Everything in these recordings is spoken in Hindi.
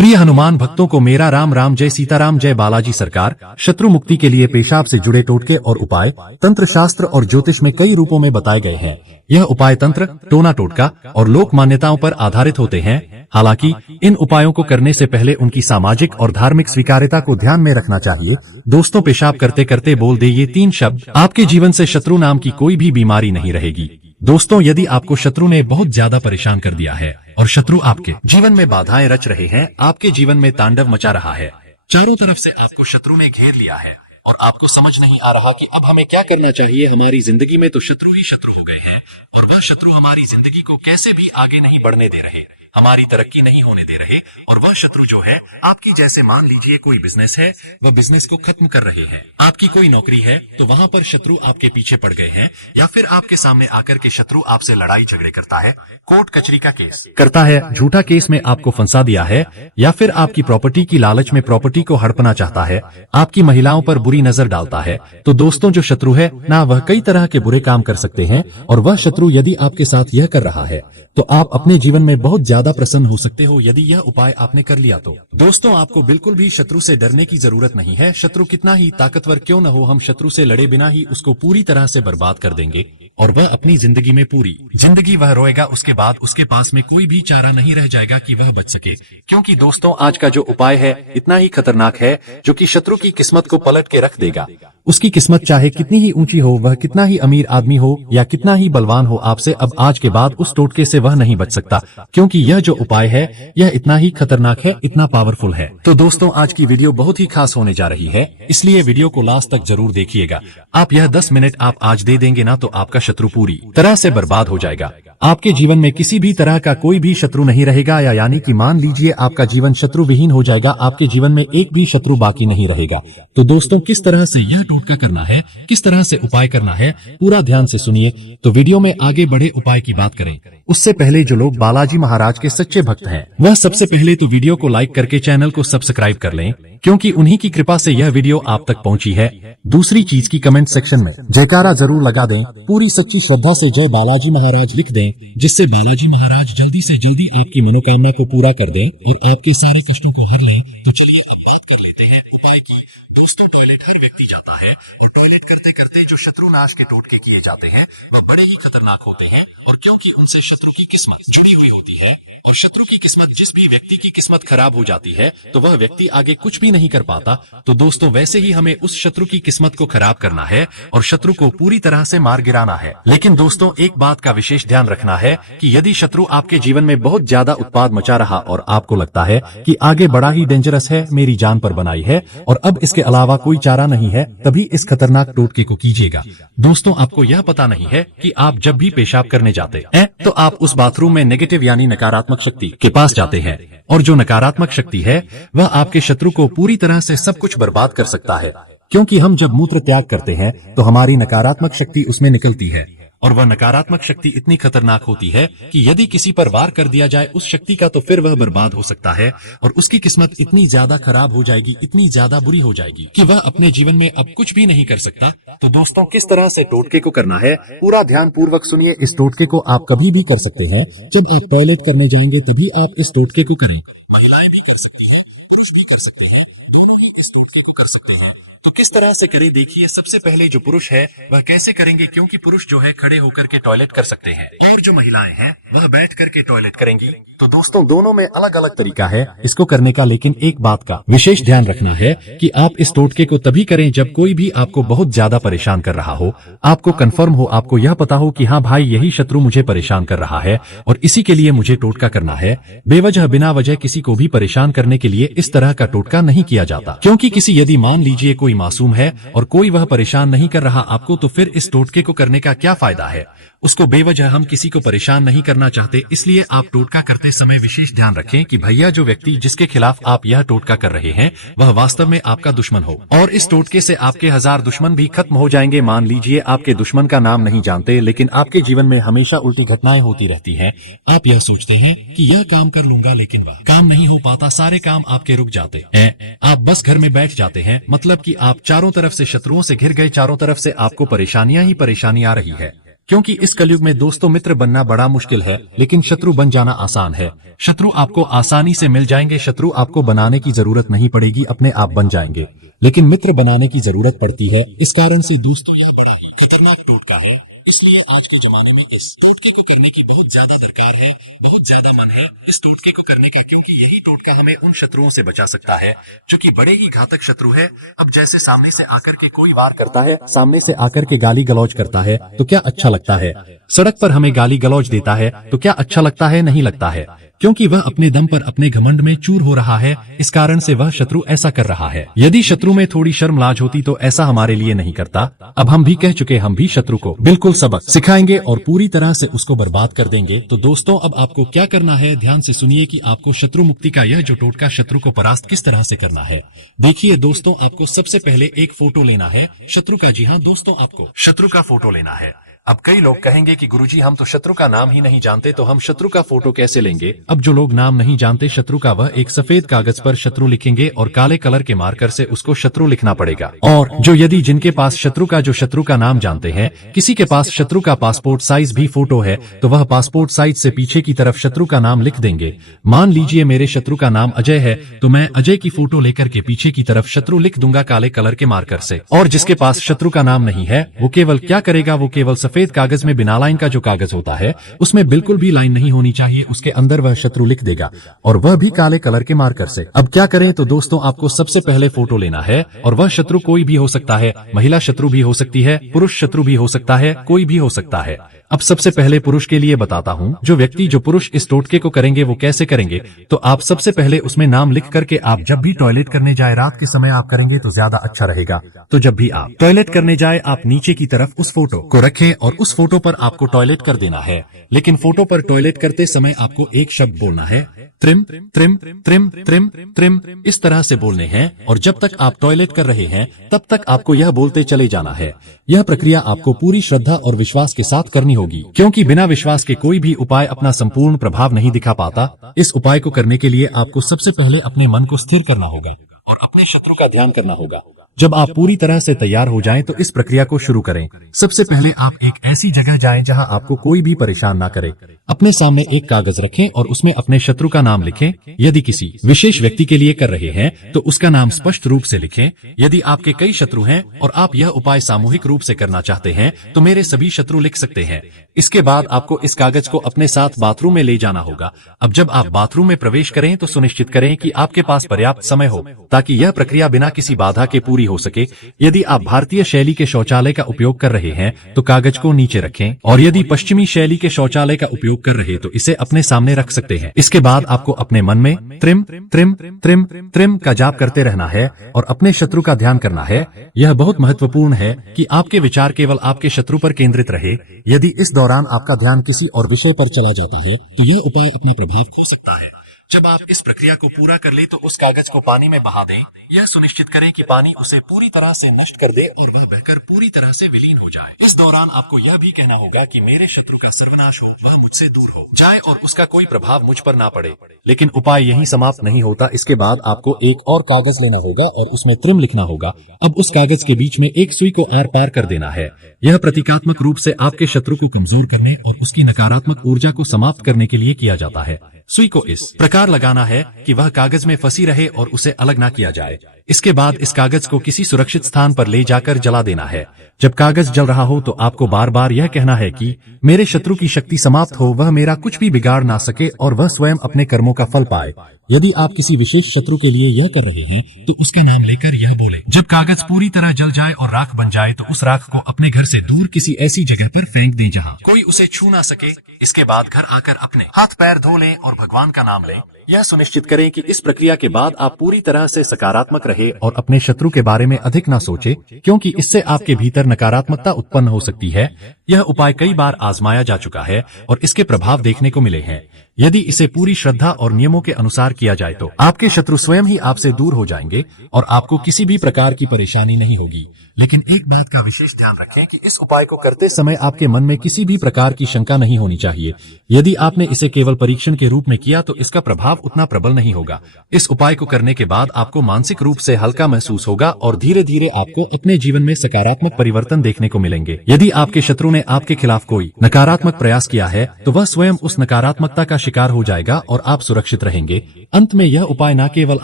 प्रिय हनुमान भक्तों को मेरा राम राम, जय सीताराम, जय बालाजी सरकार। शत्रु मुक्ति के लिए पेशाब से जुड़े टोटके और उपाय तंत्र शास्त्र और ज्योतिष में कई रूपों में बताए गए हैं। यह उपाय तंत्र, टोना टोटका और लोक मान्यताओं पर आधारित होते हैं। हालांकि इन उपायों को करने से पहले उनकी सामाजिक और धार्मिक स्वीकार्यता को ध्यान में रखना चाहिए। दोस्तों, पेशाब करते करते बोल दे ये 3 शब्द, आपके जीवन से शत्रु नाम की कोई भी बीमारी नहीं रहेगी। दोस्तों, यदि आपको शत्रु ने बहुत ज्यादा परेशान कर दिया है और शत्रु आपके जीवन में बाधाएं रच रहे हैं, आपके जीवन में तांडव मचा रहा है, चारों तरफ से आपको शत्रु ने घेर लिया है और आपको समझ नहीं आ रहा कि अब हमें क्या करना चाहिए, हमारी जिंदगी में तो शत्रु ही शत्रु हो गए हैं और वह शत्रु हमारी जिंदगी को कैसे भी आगे नहीं बढ़ने दे रहे, हमारी तरक्की नहीं होने दे रहे। और वह शत्रु जो है आपकी, जैसे मान लीजिए कोई बिजनेस है, वह बिजनेस को खत्म कर रहे हैं। आपकी कोई नौकरी है तो वहां पर शत्रु आपके पीछे पड़ गए हैं, या फिर आपके सामने आकर के शत्रु आपसे लड़ाई झगड़े करता है, कोर्ट कचहरी का केस करता है, झूठा केस में आपको फंसा दिया है, या फिर आपकी प्रॉपर्टी की लालच में प्रॉपर्टी को हड़पना चाहता है, आपकी महिलाओं पर बुरी नजर डालता है। तो दोस्तों, जो शत्रु है ना, वह कई तरह के बुरे काम कर सकते हैं और वह शत्रु यदि आपके साथ यह कर रहा है तो आप अपने जीवन में बहुत ज्यादा प्रसन्न हो सकते हो यदि यह उपाय आपने कर लिया तो। दोस्तों, आपको बिल्कुल भी शत्रु से डरने की जरूरत नहीं है। शत्रु कितना ही ताकतवर क्यों न हो, हम शत्रु से लड़े बिना ही उसको पूरी तरह से बर्बाद कर देंगे और वह अपनी जिंदगी में पूरी जिंदगी वह रोएगा। उसके बाद उसके पास में कोई भी चारा नहीं रह जाएगा कि वह बच सके। क्योंकि दोस्तों, आज का जो उपाय है इतना ही खतरनाक है जो कि शत्रु की किस्मत को पलट के रख देगा। उसकी किस्मत चाहे कितनी ही ऊंची हो, वह कितना ही अमीर आदमी हो या कितना ही बलवान हो, आपसे अब आज के बाद उस टोटके से वह नहीं बच सकता। क्योंकि यह जो उपाय है यह इतना ही खतरनाक है, इतना पावरफुल है। तो दोस्तों, आज की वीडियो बहुत ही खास होने जा रही है, इसलिए वीडियो को लास्ट तक जरूर देखिएगा। आप यह 10 मिनट आप आज दे देंगे ना, तो आपका शत्रु पूरी तरह से बर्बाद हो जाएगा। आपके जीवन में किसी भी तरह का कोई भी शत्रु नहीं रहेगा, या यानी कि मान लीजिए आपका जीवन शत्रु विहीन हो जाएगा, आपके जीवन में एक भी शत्रु बाकी नहीं रहेगा। तो दोस्तों, किस तरह से यह टोटका करना है, किस तरह से उपाय करना है, पूरा ध्यान से सुनिए। तो वीडियो में आगे बढ़े उपाय की बात करें उससे पहले जो लोग बालाजी महाराज के सच्चे भक्त हैं, वह सबसे पहले तो वीडियो को लाइक करके चैनल को सब्सक्राइब कर लें, क्योंकि उन्हीं की कृपा से यह वीडियो आप तक पहुंची है। दूसरी चीज की कमेंट सेक्शन में जयकारा जरूर लगा दें, पूरी सच्ची श्रद्धा से जय बालाजी महाराज लिख दें, जिससे बालाजी महाराज जल्दी से जल्दी आपकी मनोकामना को पूरा कर दें और आपके सारे कष्टों को हर लें। तो चलिए अब बात कर लेते हैं कि दोस्तों, टॉयलेट हर व्यक्ति जाता है और टॉयलेट करते करते जो शत्रुनाश के टोटके किए जाते हैं वह बड़े ही खतरनाक होते हैं। और क्योंकि उनसे शत्रु की किस्मत जुड़ी हुई होती है और शत्रु की किस्मत, जिस भी व्यक्ति की किस्मत खराब हो जाती है तो वह व्यक्ति आगे कुछ भी नहीं कर पाता। तो दोस्तों, वैसे ही हमें उस शत्रु की किस्मत को खराब करना है और शत्रु को पूरी तरह से मार गिराना है। लेकिन दोस्तों, एक बात का विशेष ध्यान रखना है कि यदि शत्रु आपके जीवन में बहुत ज्यादा उत्पाद मचा रहा और आपको लगता है कि आगे बड़ा ही डेंजरस है, मेरी जान पर बनाई है और अब इसके अलावा कोई चारा नहीं है, तभी इस खतरनाक टोटके को कीजिएगा। दोस्तों, आपको यह पता नहीं है कि आप जब भी पेशाब करने जाते हैं तो आप उस बाथरूम में नेगेटिव यानी नकारात्मक शक्ति के पास जाते हैं, और जो नकारात्मक शक्ति है वह आपके शत्रु को पूरी तरह से सब कुछ बर्बाद कर सकता है। क्योंकि हम जब मूत्र त्याग करते हैं तो हमारी नकारात्मक शक्ति उसमें निकलती है और वह नकारात्मक शक्ति इतनी खतरनाक होती है कि यदि किसी पर वार कर दिया जाए उस शक्ति का, तो फिर वह बर्बाद हो सकता है और उसकी किस्मत इतनी ज्यादा खराब हो जाएगी, इतनी ज्यादा बुरी हो जाएगी कि वह अपने जीवन में अब कुछ भी नहीं कर सकता। तो दोस्तों, किस तरह से टोटके को करना है पूरा ध्यान पूर्वक सुनिए। इस टोटके को आप कभी भी कर सकते हैं, जब आप टॉयलेट करने जाएंगे तभी आप इस टोटके को करें। महिलाएं भी कर सकती है, पुरुष भी कर सकते हैं, दोनों ही इस टोटके को कर सकते हैं। तो किस तरह से करें, देखिए। सबसे पहले जो पुरुष है वह कैसे करेंगे, क्योंकि पुरुष जो है खड़े होकर के टॉयलेट कर सकते हैं और जो महिलाएं हैं वह बैठ करके टॉयलेट करेंगी। तो दोस्तों, दोनों में अलग अलग तरीका है इसको करने का, लेकिन एक बात का विशेष ध्यान रखना है कि आप इस टोटके को तभी करें जब कोई भी आपको बहुत ज्यादा परेशान कर रहा हो, आपको कंफर्म हो, आपको यह पता हो कि हाँ भाई, यही शत्रु मुझे परेशान कर रहा है और इसी के लिए मुझे टोटका करना है। बेवजह बिना वजह किसी को भी परेशान करने के लिए इस तरह का टोटका नहीं किया जाता। क्योंकि किसी, यदि मान लीजिए कोई मासूम है और कोई वह परेशान नहीं कर रहा आपको, तो फिर इस टोटके को करने का क्या फायदा है। उसको बेवजह हम किसी को परेशान नहीं करना चाहते, इसलिए आप टोटका करते समय विशेष ध्यान रखें कि भैया, जो व्यक्ति जिसके खिलाफ आप यह टोटका कर रहे हैं वह वास्तव में आपका दुश्मन हो और इस टोटके से आपके 1000 दुश्मन भी खत्म हो जाएंगे। मान लीजिए आपके दुश्मन का नाम नहीं जानते, लेकिन आपके जीवन में हमेशा उल्टी घटनाएं होती रहती हैं। आप यह सोचते हैं कि यह काम कर लूंगा, लेकिन वह काम नहीं हो पाता, सारे काम आपके रुक जाते हैं, आप बस घर में बैठ जाते हैं। मतलब कि आप चारों तरफ से शत्रुओं से घिर गए, चारों तरफ से आपको परेशानियां ही परेशानी आ रही है। क्योंकि इस कलयुग में दोस्तों मित्र बनना बड़ा मुश्किल है, लेकिन शत्रु बन जाना आसान है। शत्रु आपको आसानी से मिल जाएंगे, शत्रु आपको बनाने की जरूरत नहीं पड़ेगी, अपने आप बन जाएंगे। लेकिन मित्र बनाने की जरूरत पड़ती है। इस कारण से दोस्तों यह बड़ा ही खतरनाक टोटका है। इसलिए आज के जमाने में इस टोटके को करने की बहुत ज्यादा दरकार है, बहुत ज्यादा मन है इस टोटके को करने का, क्योंकि यही टोटका हमें उन शत्रुओं से बचा सकता है जो कि बड़े ही घातक शत्रु है। अब जैसे सामने से आकर के कोई वार करता है, सामने से आकर के गाली गलौज करता है तो क्या अच्छा लगता है? सड़क पर हमें गाली गलौज देता है तो क्या अच्छा लगता है? नहीं लगता है, क्योंकि वह अपने दम पर अपने घमंड में चूर हो रहा है। इस कारण से वह शत्रु ऐसा कर रहा है। यदि शत्रु में थोड़ी शर्म लाज होती तो ऐसा हमारे लिए नहीं करता। अब हम भी कह चुके, हम भी शत्रु को बिल्कुल सबक सिखाएंगे और पूरी तरह से उसको बर्बाद कर देंगे। तो दोस्तों अब आपको क्या करना है, ध्यान से सुनिए कि आपको शत्रु मुक्ति का यह जो टोटका शत्रु को परास्त किस तरह से करना है। देखिए दोस्तों, आपको सबसे पहले एक फोटो लेना है शत्रु का। जी हाँ दोस्तों, आपको शत्रु का फोटो लेना है। अब कई लोग कहेंगे कि गुरुजी हम तो शत्रु का नाम ही नहीं जानते, तो हम शत्रु का फोटो कैसे लेंगे? अब जो लोग नाम नहीं जानते शत्रु का, वह एक सफेद कागज पर शत्रु लिखेंगे और काले कलर के मार्कर से उसको शत्रु लिखना पड़ेगा। और जो यदि जिनके पास शत्रु का नाम जानते हैं, किसी के पास शत्रु का पासपोर्ट साइज भी फोटो है, तो वह पासपोर्ट साइज से पीछे की तरफ शत्रु का नाम लिख देंगे। मान लीजिए मेरे शत्रु का नाम अजय है, तो मैं अजय की फोटो लेकर के पीछे की तरफ शत्रु लिख दूंगा काले कलर के मार्कर से। और जिसके पास शत्रु का नाम नहीं है, वो केवल क्या करेगा, वो केवल सफेद कागज में बिना लाइन का जो कागज होता है, उसमें बिल्कुल भी लाइन नहीं होनी चाहिए, उसके अंदर वह शत्रु लिख देगा, और वह भी काले कलर के मार्कर से। अब क्या करें? तो दोस्तों आपको सबसे पहले फोटो लेना है, और वह शत्रु कोई भी हो सकता है, महिला शत्रु भी हो सकती है, पुरुष शत्रु भी हो सकता है, कोई भी हो सकता है। अब सबसे पहले पुरुष के लिए बताता हूँ। जो पुरुष इस टोटके को करेंगे वो कैसे करेंगे, तो आप सबसे पहले उसमें नाम लिख करके आप जब भी टॉयलेट करने जाए, रात के समय आप करेंगे तो ज्यादा अच्छा रहेगा। तो जब भी आप टॉयलेट करने जाए, आप नीचे की तरफ उस फोटो को रखें और उस फोटो पर आपको टॉयलेट कर देना है। लेकिन फोटो पर टॉयलेट करते समय आपको एक शब्द बोलना है, त्रिम त्रिम त्रिम त्रिम त्रिम, इस तरह से बोलने हैं। और जब तक आप टॉयलेट कर रहे हैं तब तक आपको यह बोलते चले जाना है। यह प्रक्रिया आपको पूरी श्रद्धा और विश्वास के साथ करनी होगी, क्योंकि बिना विश्वास के कोई भी उपाय अपना संपूर्ण प्रभाव नहीं दिखा पाता। इस उपाय को करने के लिए आपको सबसे पहले अपने मन को स्थिर करना होगा और अपने शत्रु का ध्यान करना होगा। जब आप पूरी तरह से तैयार हो जाएं तो इस प्रक्रिया को शुरू करें। सबसे पहले आप एक ऐसी जगह जाएं जहां आपको कोई भी परेशान ना करे। अपने सामने एक कागज रखें और उसमें अपने शत्रु का नाम लिखें। यदि किसी विशेष व्यक्ति के लिए कर रहे हैं तो उसका नाम स्पष्ट रूप से लिखें। यदि आपके कई शत्रु हैं और आप यह उपाय सामूहिक रूप से करना चाहते हैं तो मेरे सभी शत्रु लिख सकते हैं। इसके बाद आपको इस कागज को अपने साथ बाथरूम में ले जाना होगा। अब जब आप बाथरूम में प्रवेश करें तो सुनिश्चित करें कि आपके पास पर्याप्त समय हो, ताकि यह प्रक्रिया बिना किसी बाधा के पूरी हो सके। यदि आप भारतीय शैली के शौचालय का उपयोग कर रहे हैं तो कागज को नीचे रखें, और यदि पश्चिमी शैली के शौचालय का उपयोग कर रहे तो इसे अपने सामने रख सकते हैं। इसके बाद आपको अपने मन में त्रिम त्रिम त्रिम त्रिम का जाप करते रहना है और अपने शत्रु का ध्यान करना है। यह बहुत महत्वपूर्ण है कि आपके विचार केवल आपके शत्रु पर केंद्रित रहे। यदि इस दौरान आपका ध्यान किसी और विषय पर चला जाता है तो यह उपाय अपना प्रभाव खो सकता है। जब आप इस प्रक्रिया को पूरा कर ले तो उस कागज को पानी में बहा दें। यह सुनिश्चित करें कि पानी उसे पूरी तरह से नष्ट कर दे और वह बहकर पूरी तरह से विलीन हो जाए। इस दौरान आपको यह भी कहना होगा कि मेरे शत्रु का सर्वनाश हो, वह मुझसे दूर हो जाए और उसका कोई प्रभाव मुझ पर ना पड़े। लेकिन उपाय यहीं समाप्त नहीं होता। इसके बाद आपको एक और कागज लेना होगा और उसमें त्रिम लिखना होगा। अब उस कागज के बीच में एक सुई को आर पार कर देना है। यह प्रतीकात्मक रूप से आपके शत्रु को कमजोर करने और उसकी नकारात्मक ऊर्जा को समाप्त करने के लिए किया जाता है। सुई को इस प्रकार लगाना है कि वह कागज में फंसी रहे और उसे अलग ना किया जाए। इसके बाद इस कागज को किसी सुरक्षित स्थान पर ले जाकर जला देना है। जब कागज जल रहा हो तो आपको बार बार यह कहना है कि मेरे शत्रु की शक्ति समाप्त हो, वह मेरा कुछ भी बिगाड़ ना सके और वह स्वयं अपने कर्मों का फल पाए। यदि आप किसी विशेष शत्रु के लिए यह कर रहे हैं तो उसका नाम लेकर यह बोले। जब कागज पूरी तरह जल जाए और राख बन जाए तो उस राख को अपने घर से दूर किसी ऐसी जगह पर फेंक दें जहां कोई उसे छू ना सके। इसके बाद घर आकर अपने हाथ पैर धो लें और भगवान का नाम लें। यह सुनिश्चित करें कि इस प्रक्रिया के बाद आप पूरी तरह से सकारात्मक रहे और अपने शत्रु के बारे में अधिक ना सोचे, क्योंकि इससे आपके भीतर नकारात्मकता उत्पन्न हो सकती है। यह उपाय कई बार आजमाया जा चुका है और इसके प्रभाव देखने को मिले हैं। यदि इसे पूरी श्रद्धा और नियमों के अनुसार किया जाए तो आपके शत्रु स्वयं ही आपसे दूर हो जाएंगे और आपको किसी भी प्रकार की परेशानी नहीं होगी। लेकिन एक बात का विशेष ध्यान रखें कि इस उपाय को करते समय आपके मन में किसी भी प्रकार की शंका नहीं होनी चाहिए। यदि आपने इसे केवल परीक्षण के रूप में किया तो इसका प्रभाव उतना प्रबल नहीं होगा। इस उपाय को करने के बाद आपको मानसिक रूप से हल्का महसूस होगा और धीरे धीरे आपको अपने जीवन में सकारात्मक परिवर्तन देखने को मिलेंगे। यदि आपके शत्रु ने आपके खिलाफ कोई नकारात्मक प्रयास किया है तो वह स्वयं उस नकारात्मकता का शिकार हो जाएगा और आप सुरक्षित रहेंगे। अंत में यह उपाय न केवल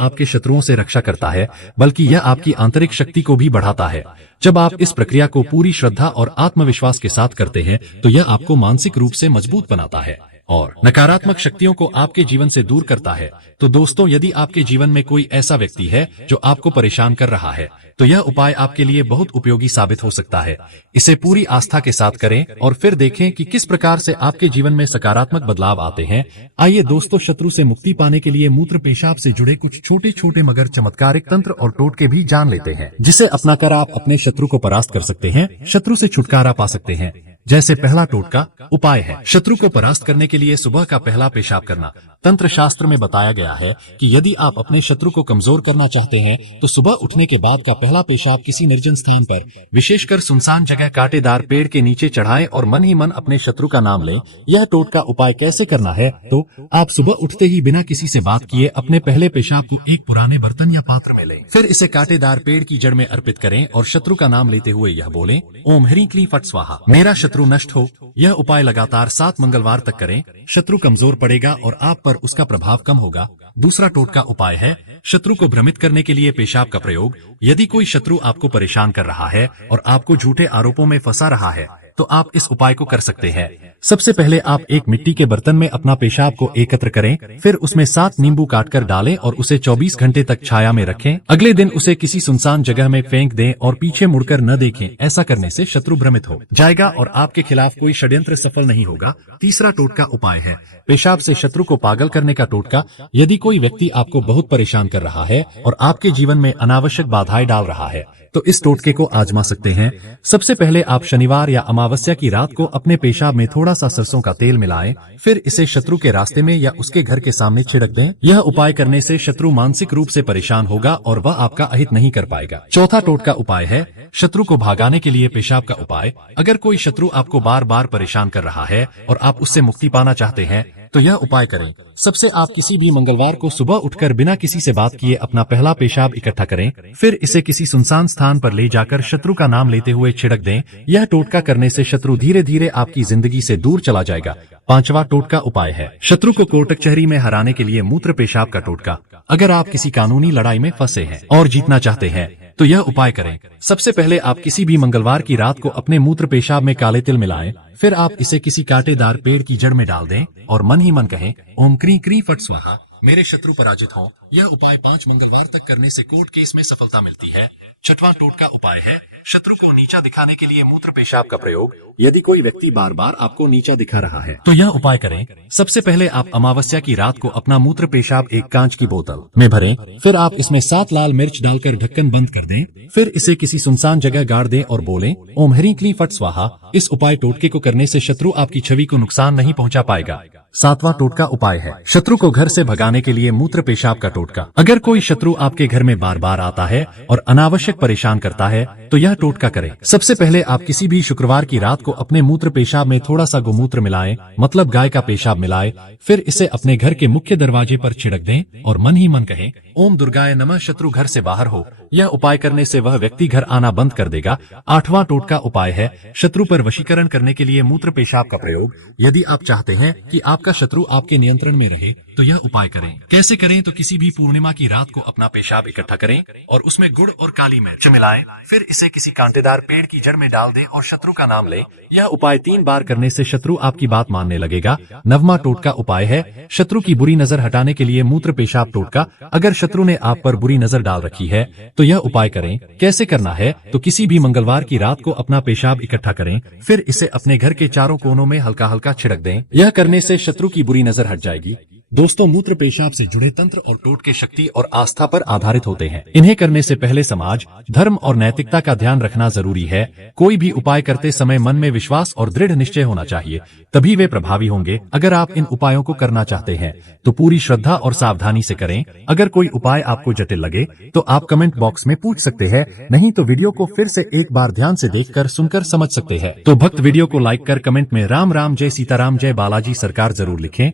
आपके शत्रुओं से रक्षा करता है बल्कि यह आपकी आंतरिक शक्ति को भी बढ़ाता है। जब आप इस प्रक्रिया को पूरी श्रद्धा और आत्मविश्वास के साथ करते हैं तो यह आपको मानसिक रूप से मजबूत बनाता है और नकारात्मक शक्तियों को आपके जीवन से दूर करता है। तो दोस्तों, यदि आपके जीवन में कोई ऐसा व्यक्ति है जो आपको परेशान कर रहा है तो यह उपाय आपके लिए बहुत उपयोगी साबित हो सकता है। इसे पूरी आस्था के साथ करें और फिर देखें कि किस प्रकार से आपके जीवन में सकारात्मक बदलाव आते हैं। आइए दोस्तों, शत्रु से मुक्ति पाने के लिए मूत्र पेशाब से जुड़े कुछ छोटे छोटे मगर चमत्कारिक तंत्र और टोटके भी जान लेते हैं, जिसे अपनाकर आप अपने शत्रु को परास्त कर सकते हैं, शत्रु से छुटकारा पा सकते हैं। जैसे पहला टोटका उपाय है शत्रु को परास्त करने के लिए सुबह का पहला पेशाब करना। तंत्र शास्त्र में बताया गया है कि यदि आप अपने शत्रु को कमजोर करना चाहते हैं तो सुबह उठने के बाद का पहला पेशाब किसी निर्जन स्थान पर, विशेषकर सुनसान जगह, कांटेदार पेड़ के नीचे चढ़ाएं और मन ही मन अपने शत्रु का नाम लें। यह टोटका उपाय कैसे करना है तो आप सुबह उठते ही बिना किसी से बात किए अपने पहले पेशाब को एक पुराने बर्तन या पात्र में लें। फिर इसे कांटेदार पेड़ की जड़ में अर्पित करें और शत्रु का नाम लेते हुए यह बोलें, ओम ह्रीं क्लीं फट् स्वाहा, मेरा शत्रु नष्ट हो। यह उपाय लगातार 7 मंगलवार तक करें। शत्रु कमजोर पड़ेगा और आप पर उसका प्रभाव कम होगा। दूसरा टोटका उपाय है शत्रु को भ्रमित करने के लिए पेशाब का प्रयोग। यदि कोई शत्रु आपको परेशान कर रहा है और आपको झूठे आरोपों में फंसा रहा है तो आप इस उपाय को कर सकते हैं। सबसे पहले आप एक मिट्टी के बर्तन में अपना पेशाब को एकत्र करें, फिर उसमें 7 नींबू काटकर डालें और उसे 24 घंटे तक छाया में रखें। अगले दिन उसे किसी सुनसान जगह में फेंक दें और पीछे मुड़कर न देखें। ऐसा करने से शत्रु भ्रमित हो जाएगा और आपके खिलाफ कोई षड्यंत्र सफल नहीं होगा। तीसरा टोटका उपाय है पेशाब से शत्रु को पागल करने का टोटका। यदि कोई व्यक्ति आपको बहुत परेशान कर रहा है और आपके जीवन में अनावश्यक बाधाएं डाल रहा है तो इस टोटके को आजमा सकते हैं। सबसे पहले आप शनिवार या अमावस्या की रात को अपने पेशाब में थोड़ा सा सरसों का तेल मिलाएं, फिर इसे शत्रु के रास्ते में या उसके घर के सामने छिड़क दें। यह उपाय करने से शत्रु मानसिक रूप से परेशान होगा और वह आपका अहित नहीं कर पाएगा। चौथा टोटका उपाय है शत्रु को भागाने के लिए पेशाब का उपाय। अगर कोई शत्रु आपको बार बार परेशान कर रहा है और आप उससे मुक्ति पाना चाहते हैं तो यह उपाय करें। सबसे आप किसी भी मंगलवार को सुबह उठकर बिना किसी से बात किए अपना पहला पेशाब इकट्ठा करें, फिर इसे किसी सुनसान स्थान पर ले जाकर शत्रु का नाम लेते हुए छिड़क दें। यह टोटका करने से शत्रु धीरे धीरे आपकी जिंदगी से दूर चला जाएगा। पांचवा टोटका उपाय है शत्रु को कोर्ट कचहरी में हराने के लिए मूत्र पेशाब का टोटका। अगर आप किसी कानूनी लड़ाई में फंसे हैं और जीतना चाहते हैं तो यह उपाय करें। सबसे पहले आप किसी भी मंगलवार की रात को अपने मूत्र पेशाब में काले तिल मिलाएं, फिर आप इसे किसी कांटेदार पेड़ की जड़ में डाल दें और मन ही मन कहें, ओम क्रीं क्रीं फट् स्वाहा, मेरे शत्रु पराजित हों। यह उपाय 5 मंगलवार तक करने से कोर्ट केस में सफलता मिलती है। छठवां टोटका उपाय है शत्रु को नीचा दिखाने के लिए मूत्र पेशाब का प्रयोग। यदि कोई व्यक्ति बार बार आपको नीचा दिखा रहा है तो यह उपाय करें। सबसे पहले आप अमावस्या की रात को अपना मूत्र पेशाब एक कांच की बोतल में भरें, फिर आप इसमें 7 लाल मिर्च डालकर ढक्कन बंद कर दें, फिर इसे किसी सुनसान जगह गाड़ दें और बोलें, ओम ह्रीं क्लीं फट् स्वाहा। इस उपाय टोटके को करने से शत्रु आपकी छवि को नुकसान नहीं पहुंचा पाएगा। 7वां टोटका उपाय है शत्रु को घर से भगाने के लिए मूत्र पेशाब का टोटका। अगर कोई शत्रु आपके घर में बार बार आता है और अनावश्यक परेशान करता है तो यह टोटका करें। सबसे पहले आप किसी भी शुक्रवार की रात को अपने मूत्र पेशाब में थोड़ा सा गोमूत्र मिलाएं, मतलब गाय का पेशाब मिलाएं, फिर इसे अपने घर के मुख्य दरवाजे पर छिड़क दें और मन ही मन कहें, ओम दुर्गाय नमः, शत्रु घर से बाहर हो। यह उपाय करने से वह व्यक्ति घर आना बंद कर देगा। 8वां टोटका उपाय है शत्रु पर वशीकरण करने के लिए मूत्र पेशाब का प्रयोग। यदि आप चाहते हैं कि आपका शत्रु आपके नियंत्रण में रहे तो यह उपाय करें। कैसे करें तो किसी भी पूर्णिमा की रात को अपना पेशाब इकट्ठा करें और उसमें गुड़ और काली मिर्च मिलाएं, फिर इसे किसी कांटेदार पेड़ की जड़ में डाल दें और शत्रु का नाम लें। यह उपाय 3 बार करने से शत्रु आपकी बात मानने लगेगा। 9वां टोटका उपाय है शत्रु की बुरी नजर हटाने के लिए मूत्र पेशाब टोटका। अगर शत्रु ने आप पर बुरी नजर डाल रखी है तो यह उपाय करें। कैसे करना है तो किसी भी मंगलवार की रात को अपना पेशाब इकट्ठा करें, फिर इसे अपने घर के चारों कोनों में हल्का हल्का छिड़क दें। यह करने से शत्रु की बुरी नजर हट जाएगी। दोस्तों, मूत्र पेशाब से जुड़े तंत्र और टोटके शक्ति और आस्था पर आधारित होते हैं। इन्हें करने से पहले समाज, धर्म और नैतिकता का ध्यान रखना जरूरी है। कोई भी उपाय करते समय मन में विश्वास और दृढ़ निश्चय होना चाहिए, तभी वे प्रभावी होंगे। अगर आप इन उपायों को करना चाहते हैं तो पूरी श्रद्धा और सावधानी से करें। अगर कोई उपाय आपको जटिल लगे तो आप कमेंट बॉक्स में पूछ सकते हैं, नहीं तो वीडियो को फिर से एक बार ध्यान से देखकर सुनकर समझ सकते हैं। तो भक्त वीडियो को लाइक कर कमेंट में राम राम जय सीताराम जय बालाजी सरकार जरूर लिखें।